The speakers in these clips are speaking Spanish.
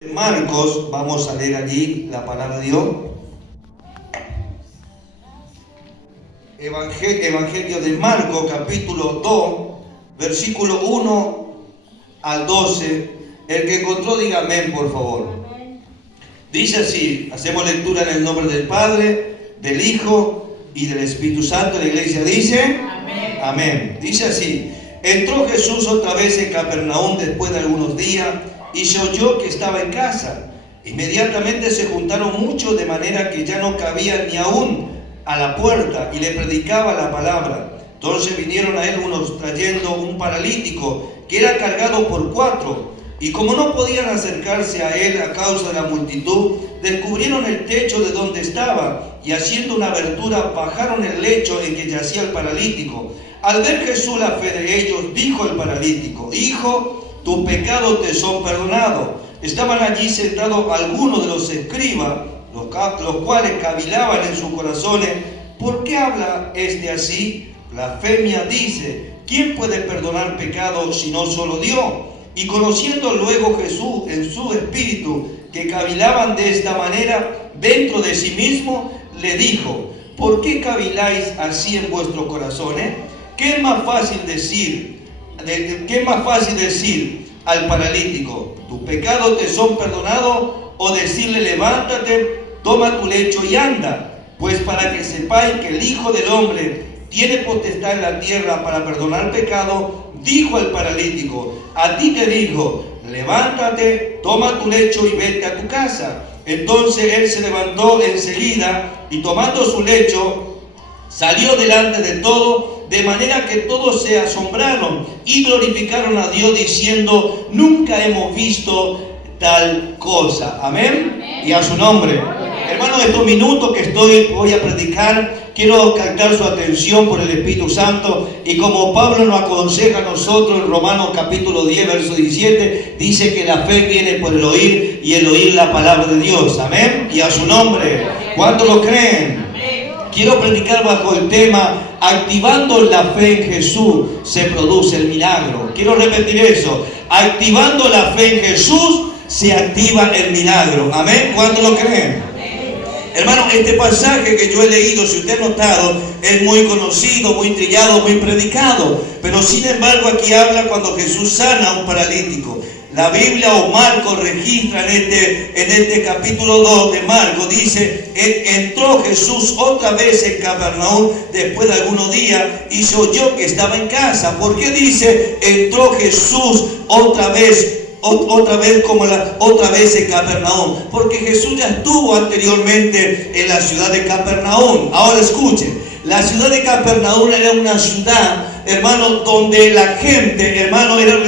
Marcos, vamos a leer allí la palabra de Dios. Evangelio de Marcos, capítulo 2, versículo 1 al 12. El que encontró, diga amén, por favor. Dice así, hacemos lectura en el nombre del Padre, del Hijo y del Espíritu Santo. La iglesia dice amén. Amén. Dice así: entró Jesús otra vez en Capernaum después de algunos días, y se oyó que estaba en casa. Inmediatamente se juntaron muchos, de manera que ya no cabía ni aún a la puerta, y le predicaba la palabra. Entonces vinieron a él unos trayendo un paralítico que era cargado por 4, y como no podían acercarse a él a causa de la multitud, descubrieron el techo de donde estaba, y haciendo una abertura bajaron el lecho en que yacía el paralítico. Al ver Jesús la fe de ellos, dijo el paralítico: hijo, tus pecados te son perdonados. Estaban allí sentados algunos de los escribas, los cuales cavilaban en sus corazones: ¿por qué habla este así? Blasfemia dice. ¿Quién puede perdonar pecados sino solo Dios? Y conociendo luego Jesús en su espíritu que cavilaban de esta manera dentro de sí mismo, le dijo: ¿por qué caviláis así en vuestros corazones? ¿Qué es más fácil decir al paralítico: tus pecados te son perdonados? O decirle: levántate, toma tu lecho y anda. Pues para que sepáis que el Hijo del Hombre tiene potestad en la tierra para perdonar pecado, dijo al paralítico: a ti te digo, levántate, toma tu lecho y vete a tu casa. Entonces él se levantó enseguida y tomando su lecho salió delante de todos, de manera que todos se asombraron y glorificaron a Dios diciendo: nunca hemos visto tal cosa. Amén. Amén. Y a su nombre. Amén. Hermanos, estos minutos que voy a predicar, quiero captar su atención por el Espíritu Santo. Y como Pablo nos aconseja a nosotros en Romanos capítulo 10, verso 17, dice que la fe viene por el oír y el oír la palabra de Dios. Amén. Y a su nombre. ¿Cuántos lo creen? Quiero predicar bajo el tema: activando la fe en Jesús se produce el milagro. Quiero repetir eso: activando la fe en Jesús se activa el milagro. Amén. ¿Cuántos lo creen? Hermano, este pasaje que yo he leído, si usted ha notado, es muy conocido, muy trillado, muy predicado. Pero sin embargo aquí habla cuando Jesús sana a un paralítico. La Biblia o Marcos registra en este capítulo 2 de Marcos, dice: entró Jesús otra vez en Capernaum después de algunos días y se oyó que estaba en casa. ¿Por qué dice entró Jesús otra vez en Capernaum? Porque Jesús ya estuvo anteriormente en la ciudad de Capernaum. Ahora escuchen, la ciudad de Capernaum era una ciudad, hermano, donde la gente, hermano, era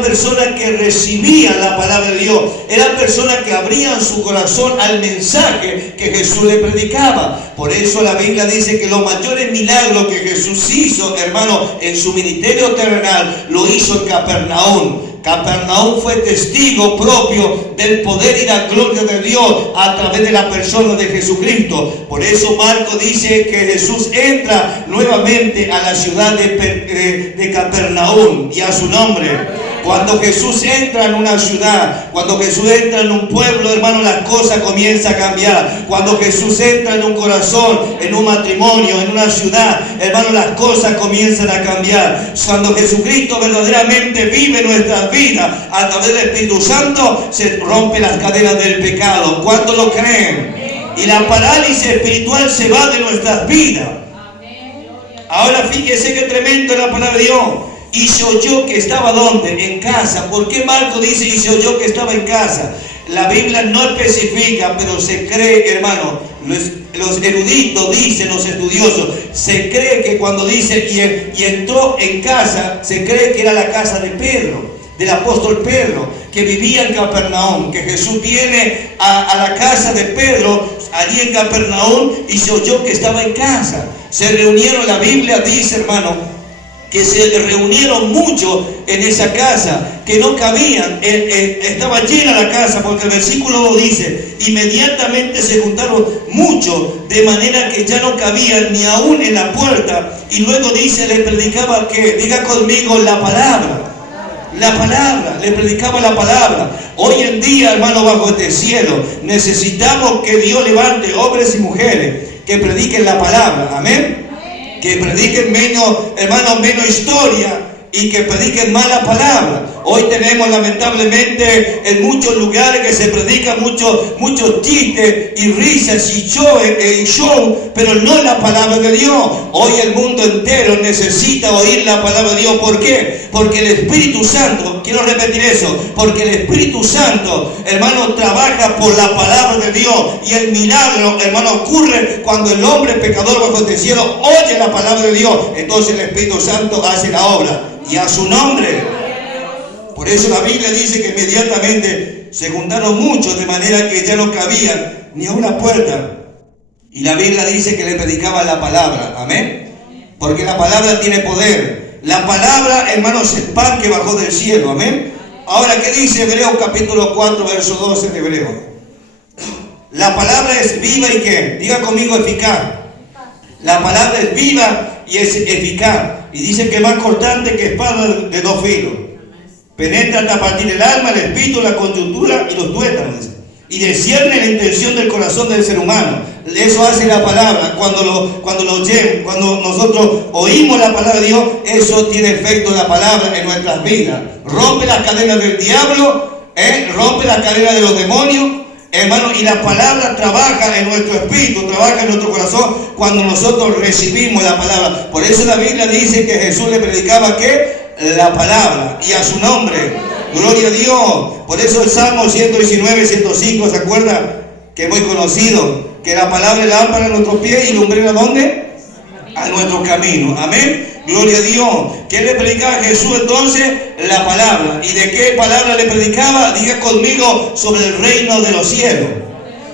personas que recibían la palabra de Dios, eran personas que abrían su corazón al mensaje que Jesús le predicaba. Por eso la Biblia dice que los mayores milagros que Jesús hizo, hermano, en su ministerio terrenal, lo hizo en Capernaum. Capernaum fue testigo propio del poder y la gloria de Dios a través de la persona de Jesucristo. Por eso Marcos dice que Jesús entra nuevamente a la ciudad de Capernaum, y a su nombre. Cuando Jesús entra en una ciudad, cuando Jesús entra en un pueblo, hermano, las cosas comienzan a cambiar. Cuando Jesús entra en un corazón, en un matrimonio, en una ciudad, hermano, las cosas comienzan a cambiar. Cuando Jesucristo verdaderamente vive nuestras vidas a través del Espíritu Santo, se rompen las cadenas del pecado. ¿Cuántos lo creen? Y la parálisis espiritual se va de nuestras vidas. Ahora fíjese qué tremendo es la palabra de Dios. Y se oyó que estaba ¿dónde? En casa. ¿Por qué Marcos dice y se oyó que estaba en casa? La Biblia no especifica, pero se cree, hermano, los eruditos dicen, los estudiosos, se cree que cuando dice y entró en casa, se cree que era la casa de Pedro, del apóstol Pedro, que vivía en Capernaum. Que Jesús viene a la casa de Pedro, allí en Capernaum, y se oyó que estaba en casa. Se reunieron, la Biblia dice, hermano, que se reunieron mucho en esa casa, que no cabían, estaba llena la casa, porque el versículo 2 dice: inmediatamente se juntaron mucho, de manera que ya no cabían ni aún en la puerta. Y luego dice, le predicaba que, diga conmigo, la palabra. La palabra, le predicaba la palabra. Hoy en día, hermano, bajo este cielo, necesitamos que Dios levante hombres y mujeres que prediquen la palabra. Amén. Que prediquen menos, hermano, menos historia y que prediquen más la palabra. Hoy tenemos lamentablemente en muchos lugares que se predican muchos chistes y risas y show, pero no la palabra de Dios. Hoy el mundo entero necesita oír la palabra de Dios. ¿Por qué? Porque el Espíritu Santo, quiero repetir eso, porque el Espíritu Santo, hermano, trabaja por la palabra de Dios, y el milagro, hermano, ocurre cuando el hombre pecador bajo este cielo oye la palabra de Dios. Entonces el Espíritu Santo hace la obra, y a su nombre. Por eso la Biblia dice que inmediatamente se juntaron muchos, de manera que ya no cabía ni a una puerta. Y la Biblia dice que le predicaba la palabra. Amén. Porque la palabra tiene poder. La palabra, hermano, se expande bajo del cielo. Amén. Ahora, ¿qué dice Hebreos capítulo 4, verso 12 de Hebreos? La palabra es viva y ¿qué? Diga conmigo, eficaz. La palabra es viva y es eficaz. Y dice que es más cortante que espada de dos filos. Penetra hasta partir el alma, el espíritu, la coyuntura y los tuétanos. Y discierne la intención del corazón del ser humano. Eso hace la palabra. Cuando nosotros oímos la palabra de Dios, eso tiene efecto la palabra en nuestras vidas. Rompe las cadenas del diablo, rompe las cadenas de los demonios. Hermano, y la palabra trabaja en nuestro espíritu, trabaja en nuestro corazón cuando nosotros recibimos la palabra. Por eso la Biblia dice que Jesús le predicaba ¿qué? La palabra, y a su nombre. Gloria a Dios. Por eso el Salmo 119, 105, ¿se acuerda? Que es muy conocido, que la palabra es lámpara a nuestros pies y lumbrera ¿a dónde? A nuestro camino. Amén. Gloria a Dios. ¿Qué le predicaba a Jesús entonces? La palabra. ¿Y de qué palabra le predicaba? Diga conmigo, sobre el reino de los cielos.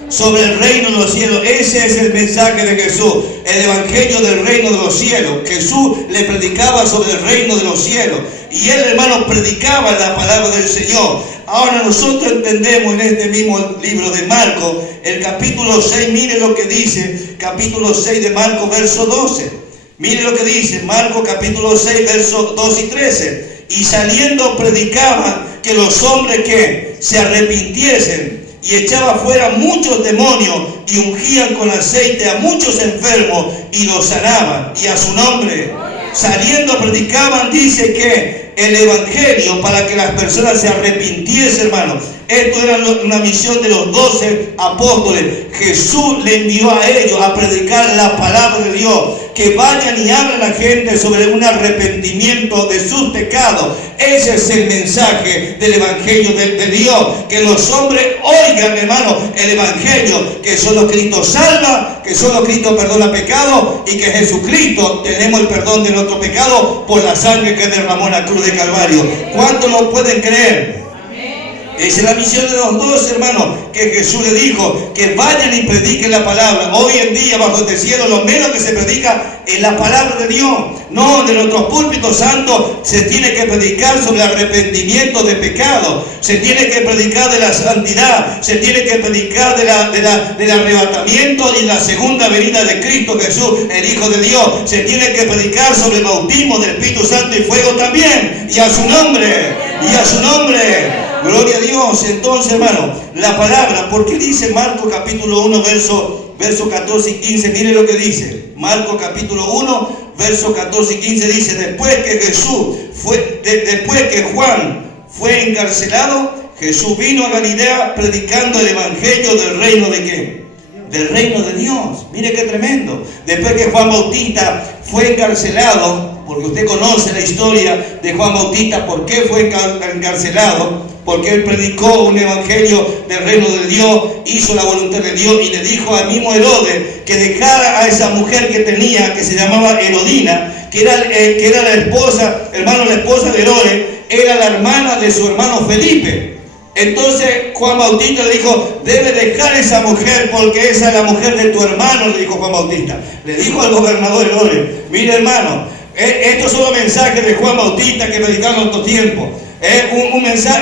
Sobre el reino de los cielos. Ese es el mensaje de Jesús, el evangelio del reino de los cielos. Jesús le predicaba sobre el reino de los cielos, y él, hermano, predicaba la palabra del Señor. Ahora nosotros entendemos en este mismo libro de Marcos, el capítulo 6, mire lo que dice, capítulo 6 de Marcos, verso 12. Mire lo que dice, Marcos capítulo 6, versos 2 y 13. Y saliendo predicaba que los hombres que se arrepintiesen, y echaba fuera muchos demonios, y ungían con aceite a muchos enfermos, y los sanaban, y a su nombre. Saliendo predicaban, dice que el evangelio para que las personas se arrepintiesen, hermano. Esto era una misión de los 12 apóstoles. Jesús le envió a ellos a predicar la palabra de Dios, que vayan y hablen a la gente sobre un arrepentimiento de sus pecados. Ese es el mensaje del evangelio de Dios, que los hombres oigan, hermano, el evangelio, que solo Cristo salva, que solo Cristo perdona pecados, y que Jesucristo tenemos el perdón de nuestro pecado por la sangre que derramó en la cruz de Calvario. ¿Cuántos lo pueden creer? Esa es la misión de los dos, hermanos, que Jesús le dijo, que vayan y prediquen la palabra. Hoy en día, bajo este cielo, lo menos que se predica es la palabra de Dios. No, de nuestros púlpitos santos se tiene que predicar sobre el arrepentimiento de pecado. Se tiene que predicar de la santidad. Se tiene que predicar del arrebatamiento y la segunda venida de Cristo Jesús, el Hijo de Dios. Se tiene que predicar sobre el bautismo del Espíritu Santo y fuego también. Y a su nombre. Y a su nombre. Gloria a Dios. Entonces, hermano, la palabra, ¿por qué dice Marcos capítulo 1, verso 14 y 15? Mire lo que dice. Marcos capítulo 1, verso 14 y 15 dice, después que Juan fue encarcelado, Jesús vino a Galilea predicando el evangelio del reino de ¿qué? Del reino de Dios. Mire qué tremendo. Después que Juan Bautista fue encarcelado, porque usted conoce la historia de Juan Bautista, ¿por qué fue encarcelado? Porque él predicó un evangelio del reino de Dios, hizo la voluntad de Dios, y le dijo al mismo Herodes que dejara a esa mujer que tenía, que se llamaba Herodina, que era la esposa, hermano, la esposa de Herodes, era la hermana de su hermano Felipe. Entonces Juan Bautista le dijo, debe dejar a esa mujer porque esa es la mujer de tu hermano, le dijo Juan Bautista. Le dijo al gobernador Herodes, mire hermano, estos son los mensajes de Juan Bautista que predicaron en estos tiempos.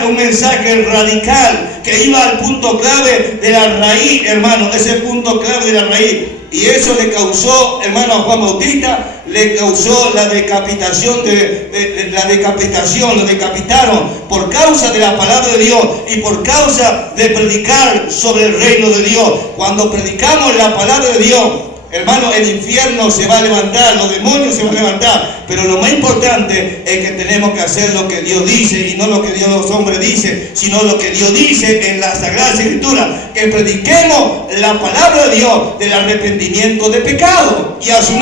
Un mensaje radical que iba al punto clave de la raíz, hermano. Ese punto clave de la raíz. Y eso le causó, hermano, a Juan Bautista, le causó la decapitación, lo decapitaron por causa de la palabra de Dios y por causa de predicar sobre el reino de Dios. Cuando predicamos la palabra de Dios, hermano, el infierno se va a levantar, los demonios se van a levantar, pero lo más importante es que tenemos que hacer lo que Dios dice y no lo que Dios los hombres dice, sino lo que Dios dice en la Sagrada Escritura, que prediquemos la palabra de Dios del arrepentimiento de pecado. Y a su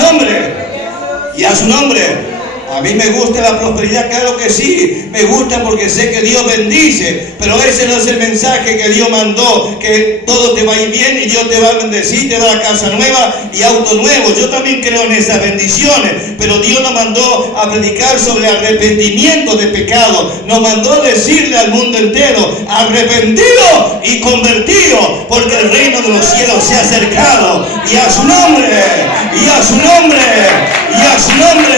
nombre. A mí me gusta la prosperidad, claro que sí, me gusta porque sé que Dios bendice, pero ese no es el mensaje que Dios mandó, que todo te va a ir bien y Dios te va a bendecir, te va a dar casa nueva y auto nuevo. Yo también creo en esas bendiciones, pero Dios nos mandó a predicar sobre arrepentimiento de pecado, nos mandó a decirle al mundo entero, arrepentido y convertido, porque el reino de los cielos se ha acercado. Y a su nombre, y a su nombre, y a su nombre.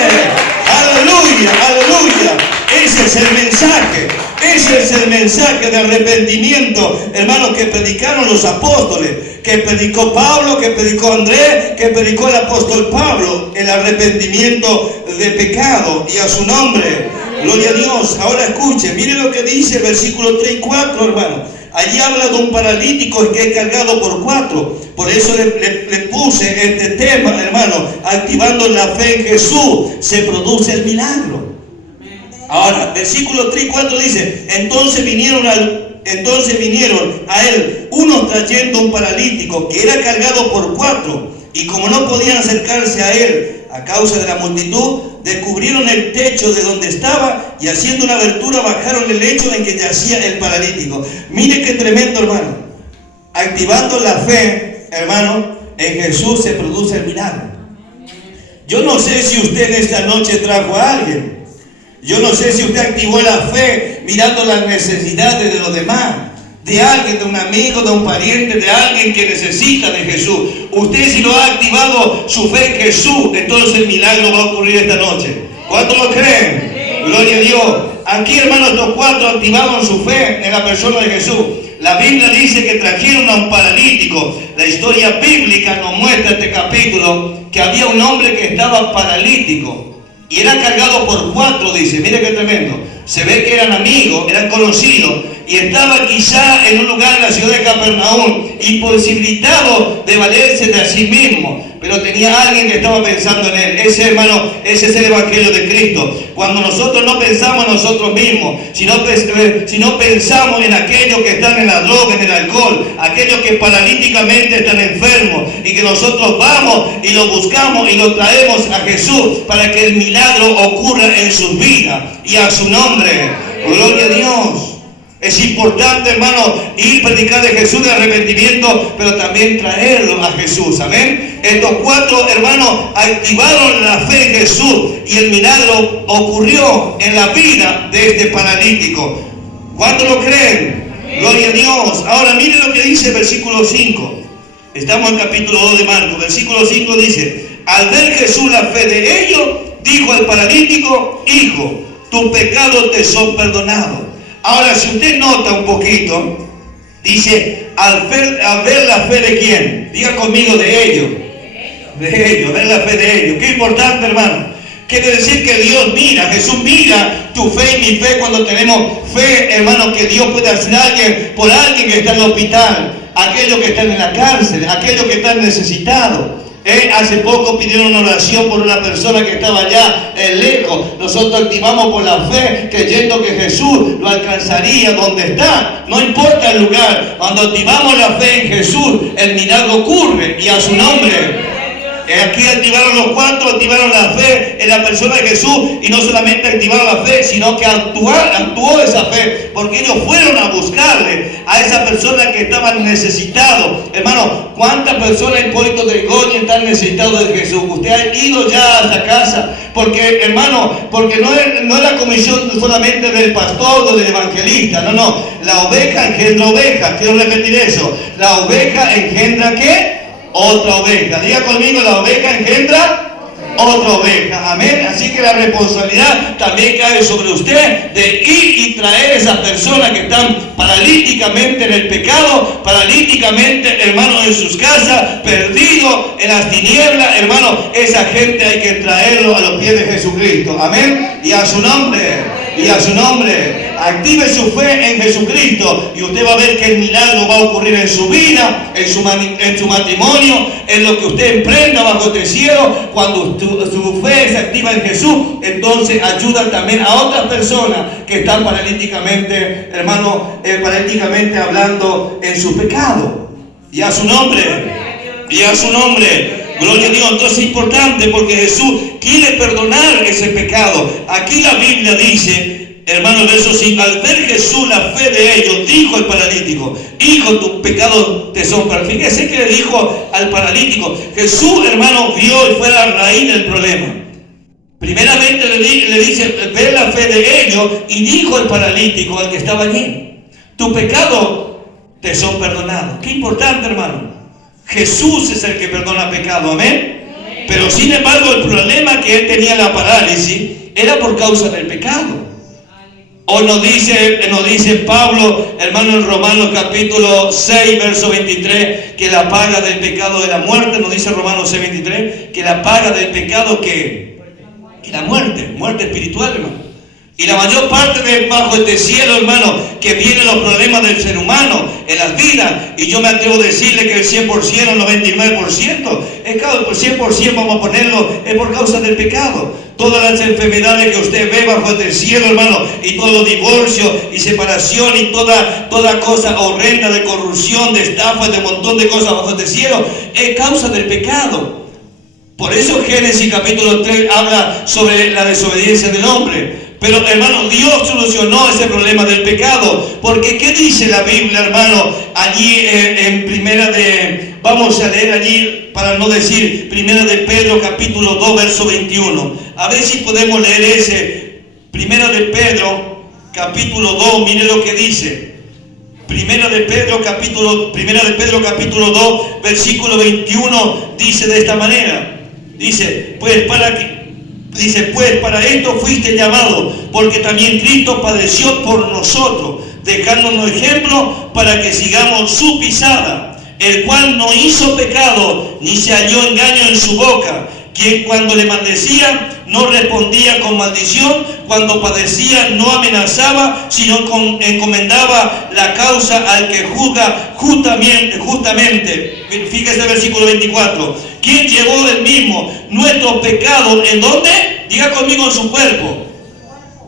Aleluya, aleluya. Ese es el mensaje. Ese es el mensaje de arrepentimiento, hermanos, que predicaron los apóstoles, que predicó Pablo, que predicó Andrés, que predicó el apóstol Pablo, el arrepentimiento de pecado. Y a su nombre, gloria a Dios. Ahora escuchen, miren lo que dice el versículo 3 y 4, hermano. Allí habla de un paralítico que es cargado por 4. Por eso le puse este tema, hermano. Activando la fe en Jesús, se produce el milagro. Ahora, versículo 3 y 4 dice, entonces vinieron a él unos trayendo un paralítico que era cargado por 4. Y como no podían acercarse a él a causa de la multitud, descubrieron el techo de donde estaba y haciendo una abertura bajaron el lecho en que yacía el paralítico. Mire qué tremendo, hermano. Activando la fe, hermano, en Jesús se produce el milagro. Yo no sé si usted en esta noche trajo a alguien. Yo no sé si usted activó la fe mirando las necesidades de los demás, de alguien, de un amigo, de un pariente, de alguien que necesita de Jesús. Usted, si lo ha activado su fe en Jesús, entonces el milagro va a ocurrir esta noche. ¿Cuántos lo creen? Sí. Gloria a Dios. Aquí, hermanos, los 4 activaron su fe en la persona de Jesús. La Biblia dice que trajeron a un paralítico. La historia bíblica nos muestra este capítulo que había un hombre que estaba paralítico y era cargado por 4, dice. Mire qué tremendo. Se ve que eran amigos, eran conocidos, y estaba quizá en un lugar en la ciudad de Capernaum, imposibilitado de valerse de sí mismo, pero tenía alguien que estaba pensando en él. Ese, hermano, ese es el Evangelio de Cristo. Cuando nosotros no pensamos en nosotros mismos, sino pensamos en aquellos que están en la droga, en el alcohol, aquellos que paralíticamente están enfermos, y que nosotros vamos y lo buscamos y lo traemos a Jesús para que el milagro ocurra en sus vidas. Y a su nombre, gloria a Dios. Es importante, hermano, ir a predicar de Jesús de arrepentimiento, pero también traerlo a Jesús. Amén. Estos 4 hermanos activaron la fe en Jesús y el milagro ocurrió en la vida de este paralítico. ¿Cuántos lo creen? Gloria a Dios. Ahora miren lo que dice el versículo 5. Estamos en capítulo 2 de Marcos. Versículo 5 dice, al ver Jesús la fe de ellos, dijo al paralítico, hijo, tus pecados te son perdonados. Ahora, si usted nota un poquito, dice, al ver la fe de quién, diga conmigo, de ellos, ver la fe de ellos. Qué importante, hermano. Quiere decir que Dios mira, Jesús mira tu fe y mi fe cuando tenemos fe, hermano, que Dios puede hacer por alguien que está en el hospital, aquellos que están en la cárcel, aquellos que están necesitados. Hace poco pidieron una oración por una persona que estaba allá lejos. Nosotros activamos por la fe, creyendo que Jesús lo alcanzaría donde está. No importa el lugar. Cuando activamos la fe en Jesús, el milagro ocurre. Y a su nombre. Aquí activaron los 4, activaron la fe en la persona de Jesús, y no solamente activaron la fe, sino que actuó esa fe, porque ellos fueron a buscarle a esa persona que estaba necesitado. Hermano, ¿cuántas personas en Hipólito Yrigoyen están necesitados de Jesús? Usted ha ido ya a esa casa, porque, hermano, porque no es la comisión solamente del pastor o del evangelista, no, la oveja engendra oveja. Quiero repetir eso, la oveja engendra ¿qué? Otra oveja. Diga conmigo, la oveja engendra otra oveja. Amén. Así que la responsabilidad también cae sobre usted de ir y traer a esas personas que están paralíticamente en el pecado, paralíticamente, hermano, en sus casas, perdidos en las tinieblas, hermano. Esa gente hay que traerlo a los pies de Jesucristo. Amén. Y a su nombre. Y a su nombre. Active su fe en Jesucristo y usted va a ver que el milagro va a ocurrir en su vida, en su matrimonio, en lo que usted emprenda bajo este cielo. Cuando su fe se activa en Jesús, entonces ayuda también a otras personas que están paralíticamente, hermano, paralíticamente hablando en su pecado. Y a su nombre. Y a su nombre. Gloria a Dios. Entonces es importante porque Jesús quiere perdonar ese pecado. Aquí la Biblia dice, hermano, el verso 5, al ver Jesús la fe de ellos, dijo al paralítico, hijo, tus pecados te son perdonados. Fíjese que le dijo al paralítico. Jesús, hermano, vio y fue la raíz del problema. Primeramente le dice, ve la fe de ellos, y dijo al paralítico, al que estaba allí, tus pecados te son perdonados. Qué importante, hermano. Jesús es el que perdona pecado, amén. Pero sin embargo el problema que él tenía, la parálisis, era por causa del pecado. Hoy nos dice Pablo, hermano, en Romanos capítulo 6, verso 23, que la paga del pecado de la muerte. Nos dice Romanos 6, 23, que la paga del pecado que la muerte espiritual, hermano. Y la mayor parte de bajo este cielo, hermano, que vienen los problemas del ser humano en las vidas, y yo me atrevo a decirle que el 100%, el 99%, el 100% vamos a ponerlo, es por causa del pecado. Todas las enfermedades que usted ve bajo este cielo, hermano, y todos los divorcios y separación y toda cosa horrenda de corrupción, de estafa, de un montón de cosas bajo este cielo, es causa del pecado. Por eso Génesis capítulo 3 habla sobre la desobediencia del hombre. Pero, hermano, Dios solucionó ese problema del pecado. Porque, ¿qué dice la Biblia, hermano? Allí en primera de... Vamos a leer allí, para no decir, primera de Pedro, capítulo 2, verso 21. A ver si podemos leer ese. Primera de Pedro, capítulo 2, mire lo que dice. Primera de Pedro, capítulo 2, versículo 21, dice de esta manera. Dice, pues para esto fuiste llamado, porque también Cristo padeció por nosotros, dejándonos ejemplo para que sigamos su pisada, el cual no hizo pecado, ni se halló engaño en su boca, quien cuando le maldecía no respondía con maldición, cuando padecía no amenazaba, sino encomendaba la causa al que juzga justamente. Fíjese el versículo 24. ¿Quién llevó él mismo nuestros pecados? ¿En dónde? Diga conmigo, en su cuerpo.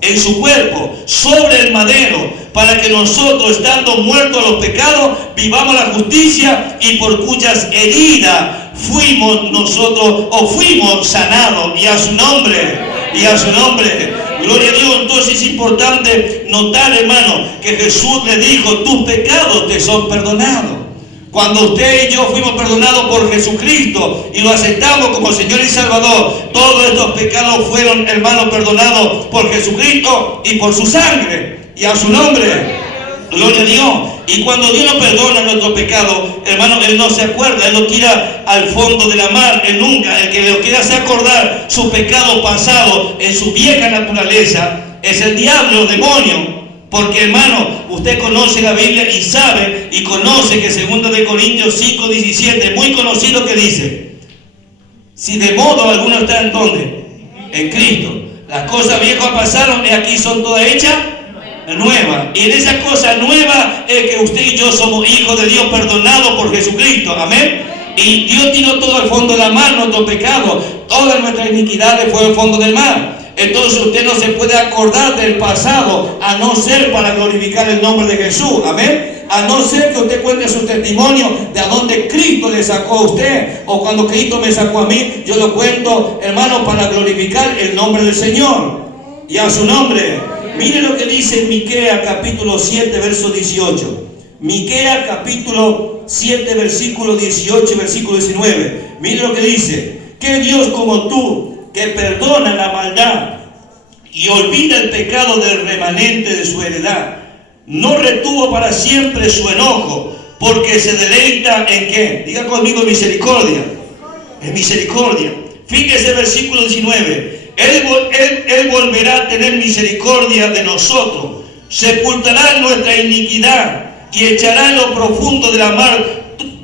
En su cuerpo, sobre el madero, para que nosotros, estando muertos a los pecados, vivamos la justicia, y por cuyas heridas fuimos sanados. Y a su nombre, gloria a Dios. Entonces es importante notar, hermano, que Jesús le dijo, tus pecados te son perdonados. Cuando usted y yo fuimos perdonados por Jesucristo y lo aceptamos como Señor y Salvador, todos estos pecados fueron, hermanos, perdonados por Jesucristo y por su sangre. Y a su nombre, gloria a Dios. Y cuando Dios nos perdona nuestros pecados, hermano, Él no se acuerda, Él lo tira al fondo de la mar. Él nunca, el que lo quiera hacer acordar su pecado pasado en su vieja naturaleza, es el diablo, el demonio. Porque, hermano, usted conoce la Biblia y sabe y conoce que 2 de Corintios 5, 17, muy conocido, que dice, si de modo alguno está en ¿dónde? En Cristo. Las cosas viejas pasaron y aquí son todas hechas nuevas. Y en esas cosas nuevas es que usted y yo somos hijos de Dios, perdonados por Jesucristo. Amén. Y Dios tiró todo al fondo de la mar, nuestros pecados, todas nuestras iniquidades fueron al fondo del mar. Entonces usted no se puede acordar del pasado, a no ser para glorificar el nombre de Jesús. Amén. A no ser que usted cuente su testimonio de a dónde Cristo le sacó a usted, o cuando Cristo me sacó a mí, yo lo cuento, hermano, para glorificar el nombre del Señor. Y a su nombre. Mire lo que dice en Miqueas capítulo 7, verso 18. Miqueas capítulo 7, versículo 18 y versículo 19. Mire lo que dice. ¿Qué Dios como tú, que perdona la maldad y olvida el pecado del remanente de su heredad, no retuvo para siempre su enojo, porque se deleita en qué? Diga conmigo, misericordia. En misericordia. Fíjese versículo 19. Él volverá a tener misericordia de nosotros, sepultará nuestra iniquidad y echará en lo profundo de la mar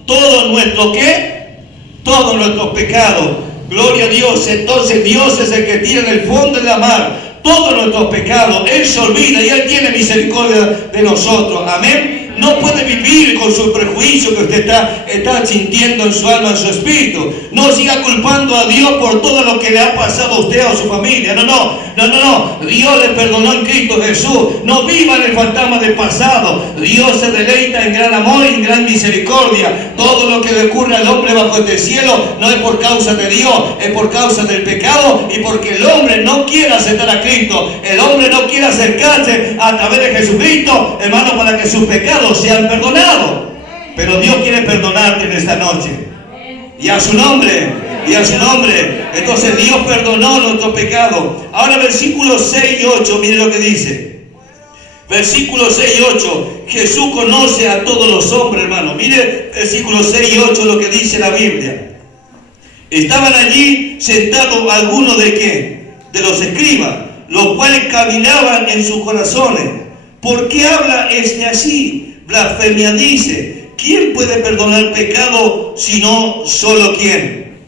todo nuestro ¿qué? Todos nuestros pecados. Gloria a Dios. Entonces Dios es el que tira en el fondo de la mar todos nuestros pecados. Él se olvida y Él tiene misericordia de nosotros. Amén. No puede vivir con su prejuicio que usted está sintiendo en su alma, en su espíritu. No siga culpando a Dios por todo lo que le ha pasado a usted o a su familia. No. Dios le perdonó en Cristo Jesús. No viva en el fantasma del pasado. Dios se deleita en gran amor y en gran misericordia. Todo lo que le ocurre al hombre bajo este cielo no es por causa de Dios, es por causa del pecado y porque el hombre no quiere aceptar a Cristo. El hombre no quiere acercarse a través de Jesucristo, hermano, para que sus pecados sean perdonados. Pero Dios quiere perdonarte en esta noche. Y a su nombre. Entonces Dios perdonó nuestro pecado. Ahora versículos 6 y 8, mire lo que dice. Versículos 6 y 8. Jesús conoce a todos los hombres, hermano. Mire versículos 6 y 8 lo que dice la Biblia. Estaban allí sentados algunos de ¿qué? De los escribas, los cuales cavilaban en sus corazones. ¿Por qué habla este así? Blasfemia dice. ¿Quién puede perdonar pecado sino solo quién?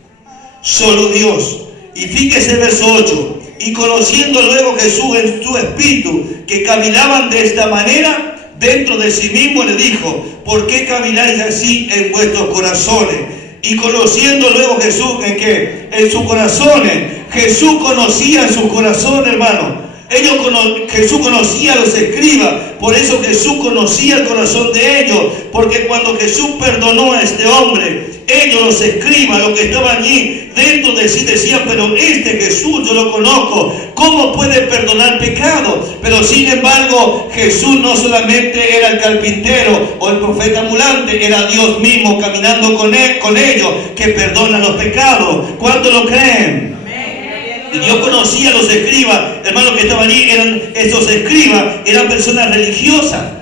Solo Dios. Y fíjese el verso 8. Y conociendo luego Jesús en su espíritu que cavilaban de esta manera, dentro de sí mismo le dijo: ¿por qué caviláis así en vuestros corazones? Y conociendo luego Jesús en qué? En sus corazones. Jesús conocía en su corazón, hermano. Jesús conocía a los escribas, por eso Jesús conocía el corazón de ellos, porque cuando Jesús perdonó a este hombre, ellos, los escribas, los que estaban allí dentro de sí, decían: pero este Jesús yo lo conozco, ¿cómo puede perdonar pecado? Pero sin embargo, Jesús no solamente era el carpintero o el profeta ambulante, era Dios mismo caminando con ellos, que perdona los pecados. ¿Cuántos lo creen? Y Dios conocía a los escribas, hermanos, que estaban allí. Esos escribas eran personas religiosas.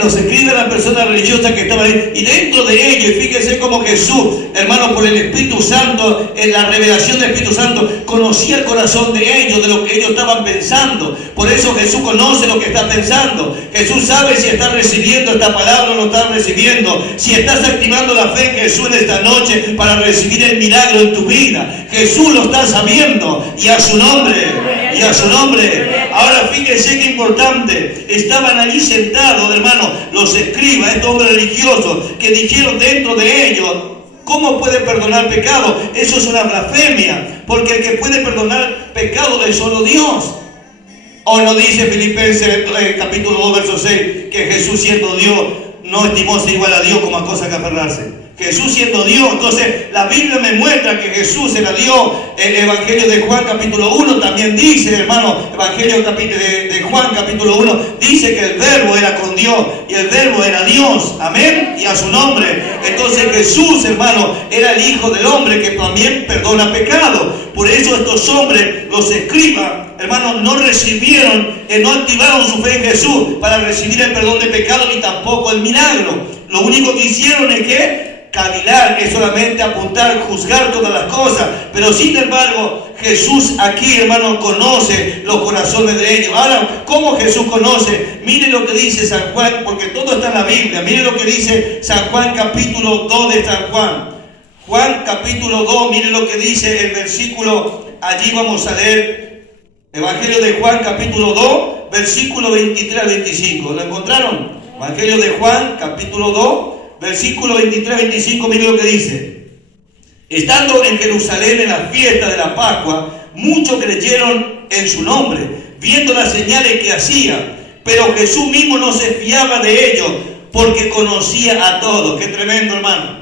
Los escribas eran personas religiosas que estaban ahí. Y dentro de ellos, y fíjense cómo Jesús, hermano, por el Espíritu Santo, en la revelación del Espíritu Santo, conocía el corazón de ellos, de lo que ellos estaban pensando. Por eso Jesús conoce lo que está pensando. Jesús sabe si estás recibiendo esta palabra o no estás recibiendo. Si estás activando la fe en Jesús en esta noche para recibir el milagro en tu vida. Jesús lo está sabiendo. Y a su nombre. Ahora fíjense qué importante. Estaban allí sentados, hermano, los escribas, estos hombres religiosos, que dijeron dentro de ellos: ¿cómo puede perdonar pecado? Eso es una blasfemia, porque el que puede perdonar pecado es solo Dios. ¿O no dice Filipenses capítulo 2 verso 6 que Jesús, siendo Dios, no estimó ser igual a Dios como a cosa que aferrarse? Jesús siendo Dios. Entonces la Biblia me muestra que Jesús era Dios. El Evangelio de Juan capítulo 1 también dice, hermano, Evangelio de Juan capítulo 1 dice que el verbo era con Dios y el verbo era Dios. Amén. Y a su nombre. Entonces Jesús, hermano, era el Hijo del Hombre que también perdona pecado. Por eso estos hombres, los escribas, hermanos, no activaron su fe en Jesús para recibir el perdón de pecado ni tampoco el milagro. Lo único que hicieron es que cavilar, es solamente apuntar, juzgar todas las cosas. Pero sin embargo, Jesús aquí, hermano, conoce los corazones de ellos. Ahora, ¿cómo Jesús conoce? Mire lo que dice San Juan, porque todo está en la Biblia. Mire lo que dice San Juan capítulo 2 de San Juan. Juan capítulo 2, mire lo que dice el versículo. Allí vamos a leer Evangelio de Juan capítulo 2, versículo 23 al 25. ¿Lo encontraron? Evangelio de Juan capítulo 2, versículo 23-25, mire lo que dice. Estando en Jerusalén en la fiesta de la Pascua, muchos creyeron en su nombre, viendo las señales que hacía. Pero Jesús mismo no se fiaba de ellos, porque conocía a todos. Qué tremendo, hermano.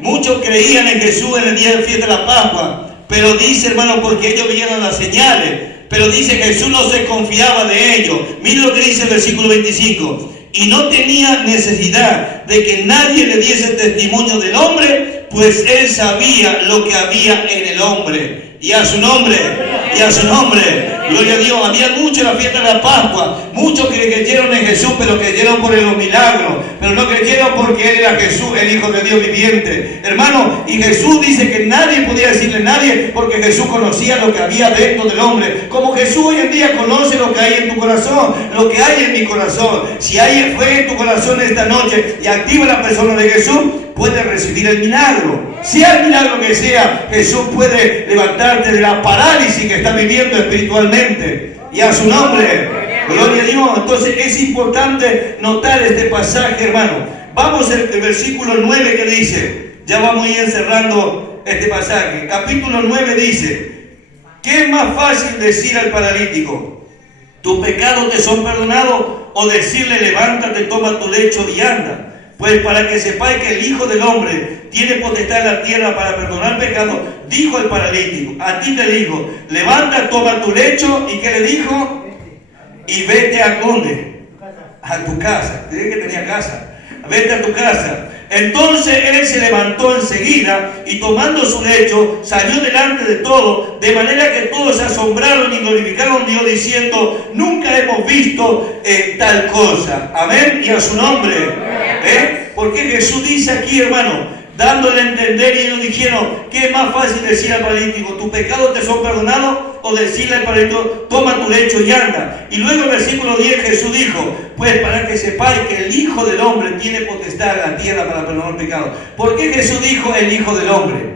Muchos creían en Jesús en el día de la fiesta de la Pascua, pero dice, hermano, porque ellos vieron las señales. Pero dice, Jesús no se confiaba de ellos. Mire lo que dice el versículo 25. Y no tenía necesidad de que nadie le diese testimonio del hombre, pues él sabía lo que había en el hombre. Y a su nombre. Gloria a Dios. Había muchos en la fiesta de la Pascua. Muchos que creyeron en Jesús, pero creyeron por los milagros. Pero no creyeron porque Él era Jesús, el Hijo de Dios viviente. Hermano, y Jesús dice que nadie podía decirle a nadie porque Jesús conocía lo que había dentro del hombre. Como Jesús hoy en día conoce lo que hay en tu corazón, lo que hay en mi corazón. Si hay fe en tu corazón esta noche y activa la persona de Jesús, puede recibir el milagro. Sea el milagro que sea, Jesús puede levantarte de la parálisis que está viviendo espiritualmente. Y a su nombre, gloria a Dios. Entonces es importante notar este pasaje, hermano. Vamos al versículo 9 que dice, ya vamos a ir encerrando este pasaje. Capítulo 9 dice, ¿qué es más fácil decir al paralítico, tus pecados te son perdonados, o decirle, levántate, toma tu lecho y anda? Pues para que sepáis que el Hijo del Hombre tiene potestad en la tierra para perdonar pecados, dijo el paralítico, a ti te digo, levanta, toma tu lecho. ¿Y qué le dijo? Y vete a dónde? A tu casa. Dije que tenía casa. Vete a tu casa. Entonces él se levantó enseguida y tomando su lecho salió delante de todos, de manera que todos se asombraron y glorificaron a Dios diciendo, nunca hemos visto tal cosa. Amén. Y a su nombre. Porque Jesús dice aquí, hermano, dándole a entender, y ellos dijeron, ¿qué es más fácil decir al paralítico, tus pecados te son perdonados? O decirle al paralítico, toma tu lecho y anda. Y luego el versículo 10 Jesús dijo, pues para que sepáis que el Hijo del Hombre tiene potestad en la tierra para perdonar pecados. ¿Por qué Jesús dijo el Hijo del Hombre?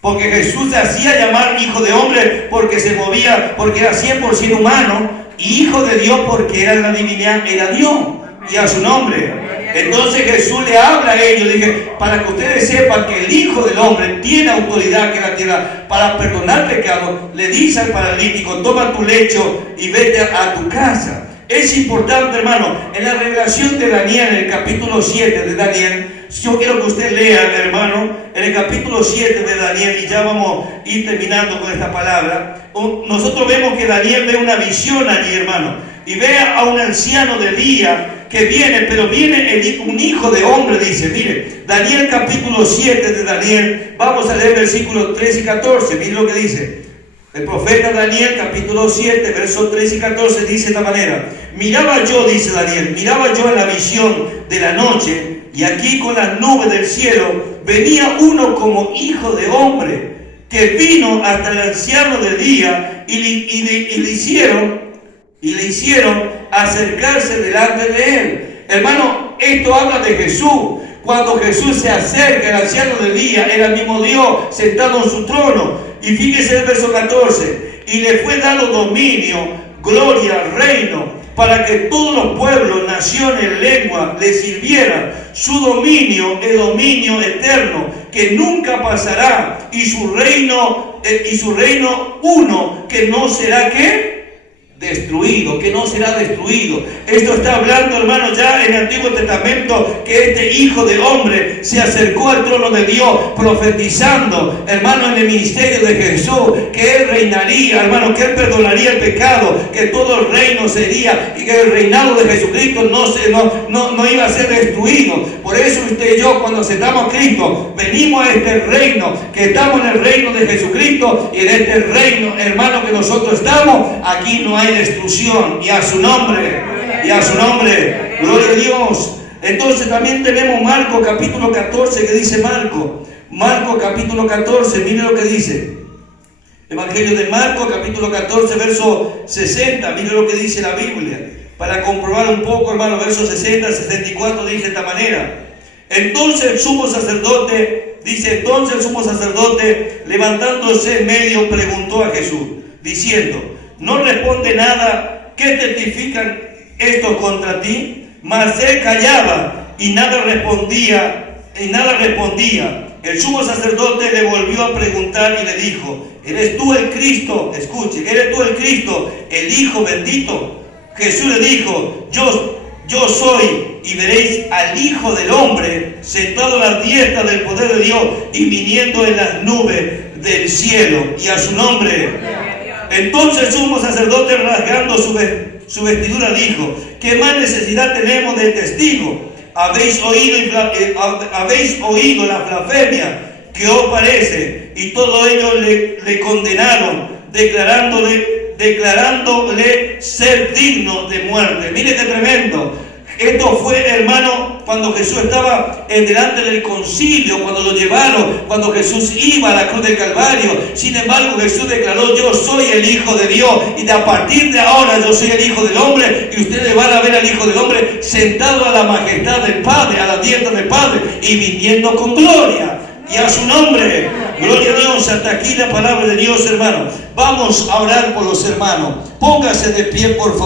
Porque Jesús se hacía llamar Hijo de Hombre porque se movía, porque era 100% humano, y Hijo de Dios porque era la divinidad, era Dios. Y a su nombre. Entonces Jesús le habla a ellos, le dije, para que ustedes sepan que el Hijo del Hombre tiene autoridad aquí en la tierra para perdonar pecados, le dice al paralítico, toma tu lecho y vete a tu casa. Es importante, hermano, en la revelación de Daniel, en el capítulo 7 de Daniel, yo quiero que usted lea, hermano, en el capítulo 7 de Daniel, y ya vamos a ir terminando con esta palabra. Nosotros vemos que Daniel ve una visión allí, hermano, y ve a un anciano de día que viene, pero viene un hijo de hombre, dice. Mire, Daniel capítulo 7 de Daniel, vamos a leer versículos 13 y 14, mire lo que dice. El profeta Daniel capítulo 7, versos 13 y 14 dice de esta manera, miraba yo, dice Daniel, miraba yo en la visión de la noche, y aquí con las nubes del cielo venía uno como hijo de hombre, que vino hasta el anciano del día y le hicieron acercarse delante de él. Hermano, esto habla de Jesús. Cuando Jesús se acerca, el anciano del día era el mismo Dios sentado en su trono. Y fíjese el verso 14, y le fue dado dominio, gloria, reino, para que todos los pueblos, naciones, lenguas le sirvieran. Su dominio es dominio eterno, que nunca pasará, y su reino uno, que no será ¿qué? Destruido, que no será destruido. Esto está hablando, hermano, ya en el Antiguo Testamento, que este Hijo de Hombre se acercó al trono de Dios, profetizando, hermano, en el ministerio de Jesús, que Él reinaría, hermano, que Él perdonaría el pecado, que todo el reino sería, y que el reinado de Jesucristo no iba a ser destruido. Por eso usted y yo, cuando aceptamos a Cristo, venimos a este reino, que estamos en el reino de Jesucristo, y en este reino, hermano, que nosotros estamos, aquí no hay destrucción. Y a su nombre, gloria a Dios. Entonces también tenemos Marcos capítulo 14, que dice Marcos capítulo 14, mire lo que dice. Evangelio de Marcos capítulo 14, verso 60, mire lo que dice la Biblia. Para comprobar un poco, hermano, verso 60, 64 dice de esta manera. Entonces el sumo sacerdote, levantándose en medio, preguntó a Jesús, diciendo, ¿no responde nada? ¿Qué testifican estos contra ti? Mas él callaba y nada respondía. El sumo sacerdote le volvió a preguntar y le dijo, ¿eres tú el Cristo? Escuche, ¿eres tú el Cristo, el Hijo bendito? Jesús le dijo, yo soy, y veréis al Hijo del Hombre sentado a la diestra del poder de Dios y viniendo en las nubes del cielo. Y a su nombre. Entonces el sumo sacerdote, rasgando su vestidura, dijo, ¿qué más necesidad tenemos de testigo? Habéis oído la blasfemia que os parece. Y todos ellos le condenaron, declarándole declarándole ser digno de muerte. Mire qué tremendo. Esto fue, hermano, cuando Jesús estaba delante del concilio, cuando lo llevaron, cuando Jesús iba a la cruz del Calvario. Sin embargo, Jesús declaró: yo soy el Hijo de Dios, y a partir de ahora yo soy el Hijo del Hombre, y ustedes van a ver al Hijo del Hombre sentado a la majestad del Padre, a la diestra del Padre, y viniendo con gloria. Y a su nombre, gloria a Dios. Hasta aquí la palabra de Dios, hermano. Vamos a orar por los hermanos. Póngase de pie, por favor.